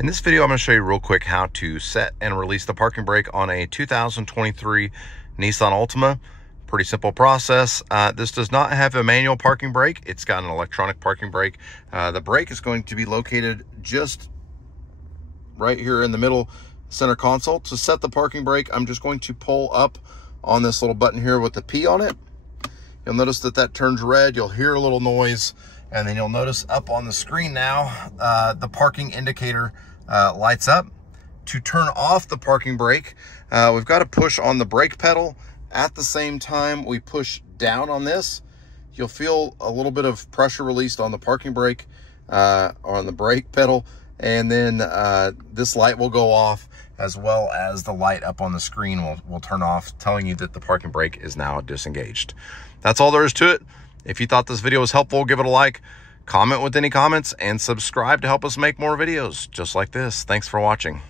In this video, I'm going to show you real quick how to set and release the parking brake on a 2023 Nissan Altima. Pretty simple process. This does not have a manual parking brake. It's got an electronic parking brake. The brake is going to be located just right here in the middle center console. To set the parking brake, I'm just going to pull up on this little button here with the P on it. You'll notice that that turns red. You'll hear a little noise, and then you'll notice up on the screen now, the parking indicator lights up. To turn off the parking brake, we've got to push on the brake pedal. At the same time, we push down on this. You'll feel a little bit of pressure released on the parking brake, on the brake pedal, and then this light will go off, as well as the light up on the screen will turn off, telling you that the parking brake is now disengaged. That's all there is to it. If you thought this video was helpful, give it a like, comment with any comments, and subscribe to help us make more videos just like this. Thanks for watching.